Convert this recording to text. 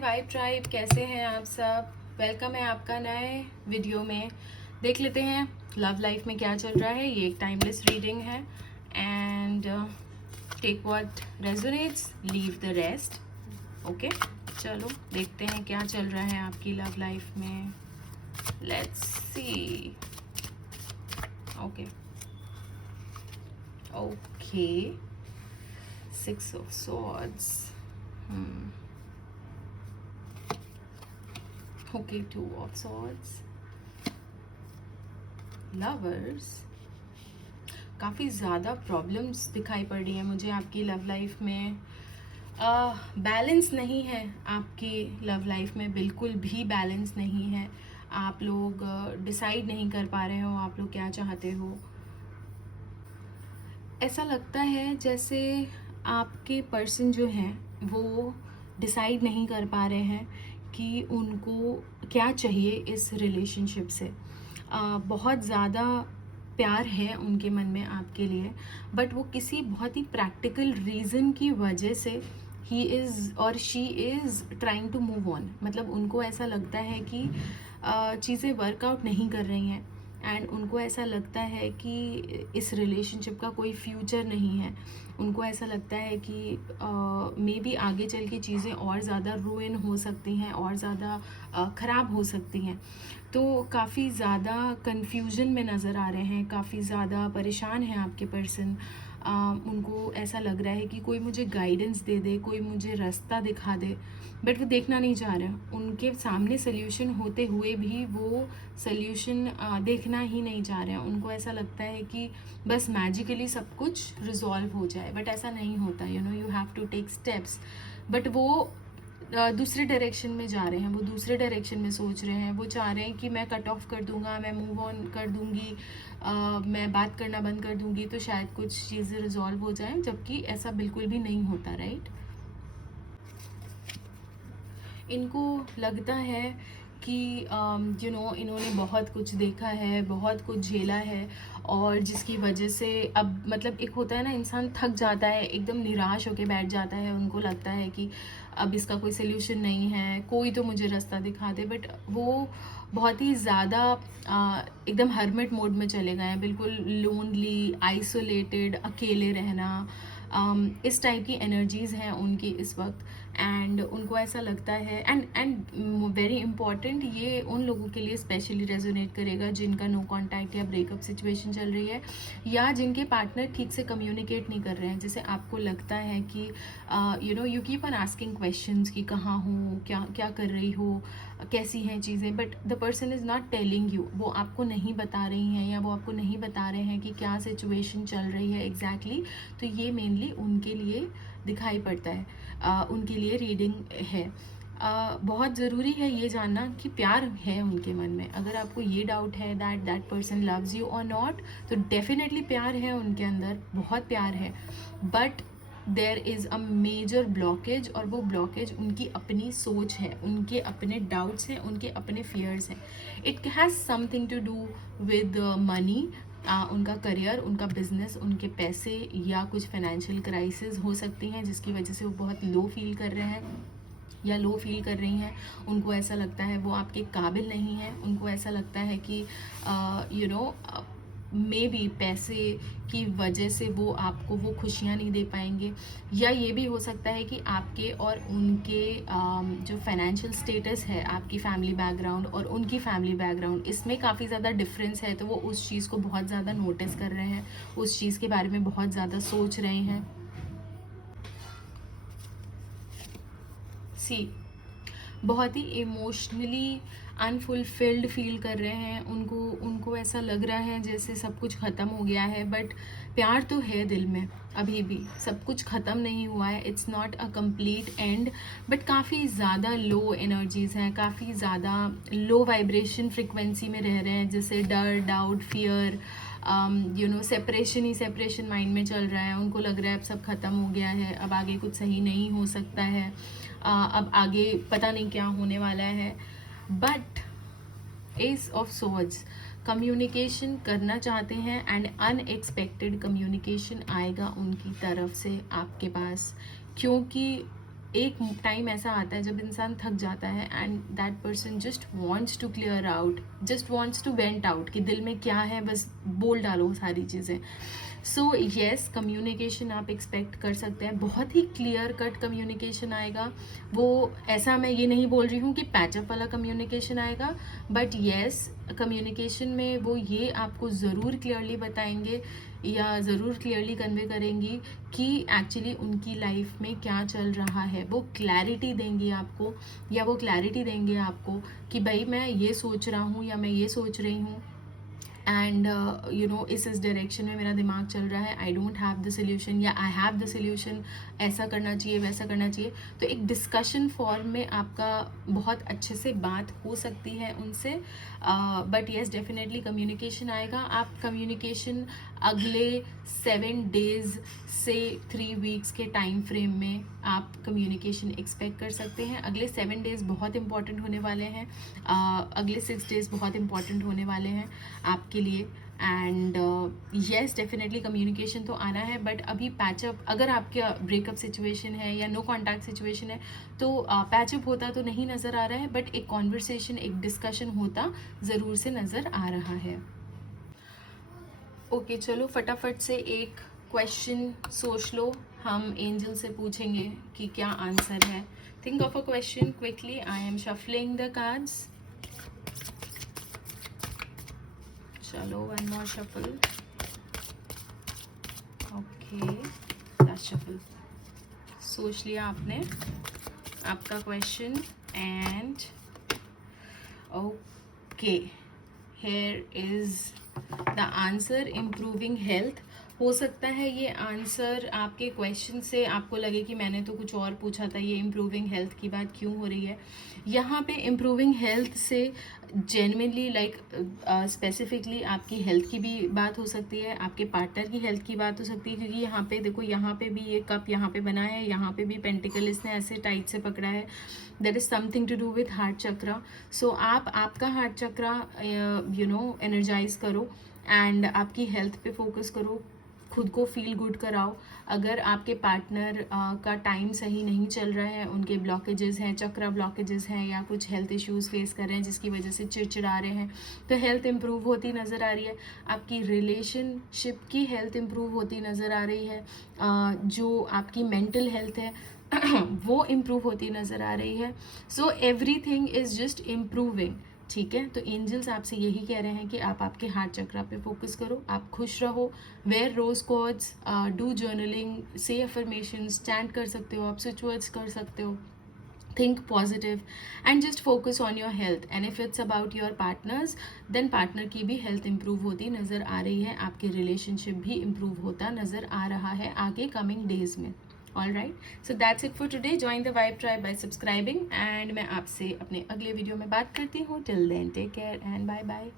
Vibe tribe, कैसे हैं आप सब। वेलकम है आपका नए वीडियो में। देख लेते हैं लव लाइफ में क्या चल रहा है। ये एक टाइमलेस रीडिंग है and take what resonates, leave the rest. Okay, चलो देखते हैं क्या चल रहा है आपकी लव लाइफ में। Let's see. Okay okay, 6 of swords. Okay, 2 of swords. Lovers. काफ़ी ज़्यादा प्रॉब्लम्स दिखाई पड़ रही है मुझे आपकी लव लाइफ में। बैलेंस नहीं है आपकी लव लाइफ में, बिल्कुल भी बैलेंस नहीं है। आप लोग डिसाइड नहीं कर पा रहे हो आप लोग क्या चाहते हो। ऐसा लगता है जैसे आपके पर्सन जो हैं वो डिसाइड नहीं कर पा रहे हैं कि उनको क्या चाहिए इस रिलेशनशिप से। बहुत ज़्यादा प्यार है उनके मन में आपके लिए, बट वो किसी बहुत ही प्रैक्टिकल रीज़न की वजह से ही इज़ और she is trying to move on. मतलब उनको ऐसा लगता है कि चीज़ें वर्कआउट नहीं कर रही हैं एंड उनको ऐसा लगता है कि इस रिलेशनशिप का कोई फ्यूचर नहीं है। उनको ऐसा लगता है कि मे बी आगे चल के चीज़ें और ज़्यादा रुइन हो सकती हैं और ज़्यादा ख़राब हो सकती हैं। तो काफ़ी ज़्यादा कन्फ्यूजन में नज़र आ रहे हैं, काफ़ी ज़्यादा परेशान हैं आपके पर्सन। उनको ऐसा लग रहा है कि कोई मुझे गाइडेंस दे दे, कोई मुझे रास्ता दिखा दे, बट वो देखना नहीं चाह रहे। उनके सामने सल्यूशन होते हुए भी वो सल्यूशन देखना ही नहीं चाह रहे हैं। उनको ऐसा लगता है कि बस मैजिकली सब कुछ रिजॉल्व हो जाए, बट ऐसा नहीं होता। You have to take steps. But वो दूसरे डायरेक्शन में जा रहे हैं, वो दूसरे डायरेक्शन में सोच रहे हैं। वो चाह रहे हैं कि मैं कट ऑफ कर दूंगा, मैं मूव ऑन कर दूंगी, मैं बात करना बंद कर दूंगी तो शायद कुछ चीज़ें रिजॉल्व हो जाएं, जबकि ऐसा बिल्कुल भी नहीं होता, राइट। इनको लगता है कि इन्होंने बहुत कुछ देखा है, बहुत कुछ झेला है, और जिसकी वजह से अब मतलब एक होता है ना, इंसान थक जाता है, एकदम निराश होकर बैठ जाता है। उनको लगता है कि अब इसका कोई सल्यूशन नहीं है, कोई तो मुझे रास्ता दिखा दे। बट वो बहुत ही ज़्यादा एकदम हर्मिट मोड में चले गए हैं, बिल्कुल लोनली, आइसोलेटेड, अकेले रहना, इस टाइप की एनर्जीज़ हैं उनकी इस वक्त। एंड उनको ऐसा लगता है एंड वेरी इंपॉर्टेंट, ये उन लोगों के लिए स्पेशली रेजोनेट करेगा जिनका नो कांटेक्ट या ब्रेकअप सिचुएशन चल रही है, या जिनके पार्टनर ठीक से कम्युनिकेट नहीं कर रहे हैं। जैसे आपको लगता है कि you keep on asking questions कि कहाँ हो, क्या क्या कर रही हो, कैसी हैं चीज़ें, but the person is not telling you. वो आपको नहीं बता रही हैं या वो आपको नहीं बता रहे हैं कि क्या सिचुएशन चल रही है एग्जैक्टली। तो ये मेनली उनके लिए दिखाई पड़ता है, उनके लिए रीडिंग है। बहुत ज़रूरी है ये जानना कि प्यार है उनके मन में। अगर आपको ये डाउट है दैट पर्सन लव्स यू और नॉट, तो डेफिनेटली प्यार है उनके अंदर, बहुत प्यार है, but there is a major blockage. और वो ब्लॉकेज उनकी अपनी सोच है, उनके अपने डाउट्स हैं, उनके अपने फियर्स हैं। It has something to do with money, उनका करियर, उनका बिजनेस, उनके पैसे, या कुछ फाइनेंशियल क्राइसिस हो सकती हैं जिसकी वजह से वो बहुत लो फील कर रहे हैं या लो फील कर रही हैं। उनको ऐसा लगता है वो आपके काबिल नहीं है। उनको ऐसा लगता है कि मे बी पैसे की वजह से वो आपको वो खुशियाँ नहीं दे पाएंगे, या ये भी हो सकता है कि आपके और उनके जो फाइनेंशियल स्टेटस है, आपकी फैमिली बैकग्राउंड और उनकी फैमिली बैकग्राउंड, इसमें काफ़ी ज़्यादा डिफरेंस है। तो वो उस चीज़ को बहुत ज़्यादा नोटिस कर रहे हैं, उस चीज़ के बारे में बहुत ज़्यादा सोच रहे हैं। सी, बहुत ही इमोशनली अनफुलफिल्ड फील कर रहे हैं। उनको ऐसा लग रहा है जैसे सब कुछ ख़त्म हो गया है, बट प्यार तो है दिल में, अभी भी सब कुछ ख़त्म नहीं हुआ है। It's not a complete and, but काफ़ी ज़्यादा लो एनर्जीज़ हैं, काफ़ी ज़्यादा लो वाइब्रेशन फ्रिक्वेंसी में रह रहे हैं, जैसे डर, डाउट, फियर, सेपरेशन ही सेपरेशन माइंड में चल रहा है। उनको लग रहा है अब सब ख़त्म हो गया है, अब आगे कुछ सही नहीं हो सकता है, अब आगे पता नहीं क्या होने वाला है। But S of swords, communication करना चाहते हैं एंड अनएक्सपेक्टेड कम्युनिकेशन आएगा उनकी तरफ से आपके पास, क्योंकि एक टाइम ऐसा आता है जब इंसान थक जाता है and that person just wants to clear out, just wants to vent out, कि दिल में क्या है बस बोल डालो सारी चीज़ें. सो येस, कम्युनिकेशन आप एक्सपेक्ट कर सकते हैं, बहुत ही क्लियर कट कम्युनिकेशन आएगा. वो ऐसा मैं ये नहीं बोल रही हूँ कि पैचअप वाला कम्युनिकेशन आएगा, बट येस, कम्युनिकेशन में वो ये आपको ज़रूर क्लियरली बताएंगे या ज़रूर क्लियरली कन्वे करेंगी कि एक्चुअली उनकी लाइफ में क्या चल रहा है. वो क्लैरिटी देंगी आपको, या वो क्लैरिटी देंगे आपको कि भाई मैं ये सोच रहा हूँ या मैं ये सोच रही हूँ एंड यू नो इस डायरेक्शन में मेरा दिमाग चल रहा है, I don't have the solution या आई हैव द सोल्यूशन, ऐसा करना चाहिए वैसा करना चाहिए. तो एक डिस्कशन फॉर्म में आपका बहुत अच्छे से बात हो सकती है उनसे. बट येस, डेफिनेटली कम्युनिकेशन आएगा. आप कम्युनिकेशन अगले 7 days से 3 weeks के टाइम फ्रेम में आप कम्युनिकेशन एक्सपेक्ट कर सकते हैं. अगले 7 days बहुत इंपॉर्टेंट होने वाले हैं, अगले 6 days बहुत इंपॉर्टेंट होने वाले हैं आपके लिए. एंड येस, डेफिनेटली कम्युनिकेशन तो आना है. बट अभी पैचअप, अगर आपका ब्रेकअप सिचुएशन है या नो कॉन्टैक्ट सिचुएशन है तो पैचअप होता तो नहीं नज़र आ रहा है, बट एक कॉन्वर्सेशन, एक डिस्कशन होता ज़रूर से नज़र आ रहा है. ओके, चलो फटाफट से एक क्वेश्चन सोच लो, हम एंजल से पूछेंगे कि क्या आंसर है. Think of a question quickly. I am shuffling the cards. चलो, one more shuffle. Okay, last shuffle. सोच लिया आपने आपका question and okay, here is the answer, improving health. हो सकता है ये आंसर आपके क्वेश्चन से आपको लगे कि मैंने तो कुछ और पूछा था, ये इम्प्रूविंग हेल्थ की बात क्यों हो रही है. यहाँ पे इम्प्रूविंग हेल्थ से जेन्युइनली लाइक स्पेसिफिकली आपकी हेल्थ की भी बात हो सकती है, आपके पार्टनर की हेल्थ की बात हो सकती है. क्योंकि यहाँ पे देखो, यहाँ पे भी ये कप यहाँ पे बना है, यहाँ पे भी पेंटिकल इसने ऐसे टाइट से पकड़ा है. That is something to do with heart chakra. So आप आपका heart chakra you know energize करो एंड आपकी हेल्थ पे फोकस करो, खुद को फील गुड कराओ. अगर आपके पार्टनर का टाइम सही नहीं चल रहा है, उनके ब्लॉकेजेस हैं, चक्रा ब्लॉकेजेस हैं, या कुछ हेल्थ इश्यूज़ फेस कर रहे हैं जिसकी वजह से चिड़चिड़ा रहे हैं, तो हेल्थ इम्प्रूव होती नज़र आ रही है. आपकी रिलेशनशिप की हेल्थ इम्प्रूव होती नज़र आ रही है. जो आपकी मेंटल हेल्थ है वो इम्प्रूव होती नज़र आ रही है. So everything is just improving. ठीक है, तो एंजल्स आपसे यही कह रहे हैं कि आप आपके हार्ट चक्रा पे फोकस करो, आप खुश रहो, wear rose quartz, do journaling, say affirmations, chant कर सकते हो, आप स्विच वर्ड्स कर सकते हो. think positive and just focus on your health. and if it's about your partners, then partner की भी health improve होती नज़र आ रही है, आपके relationship भी improve होता नज़र आ रहा है आगे coming days में. Alright, so that's it for today. Join the Vibe Tribe by subscribing and मैं आपसे अपने अगले वीडियो में बात करती हूँ. Till then, take care and bye bye.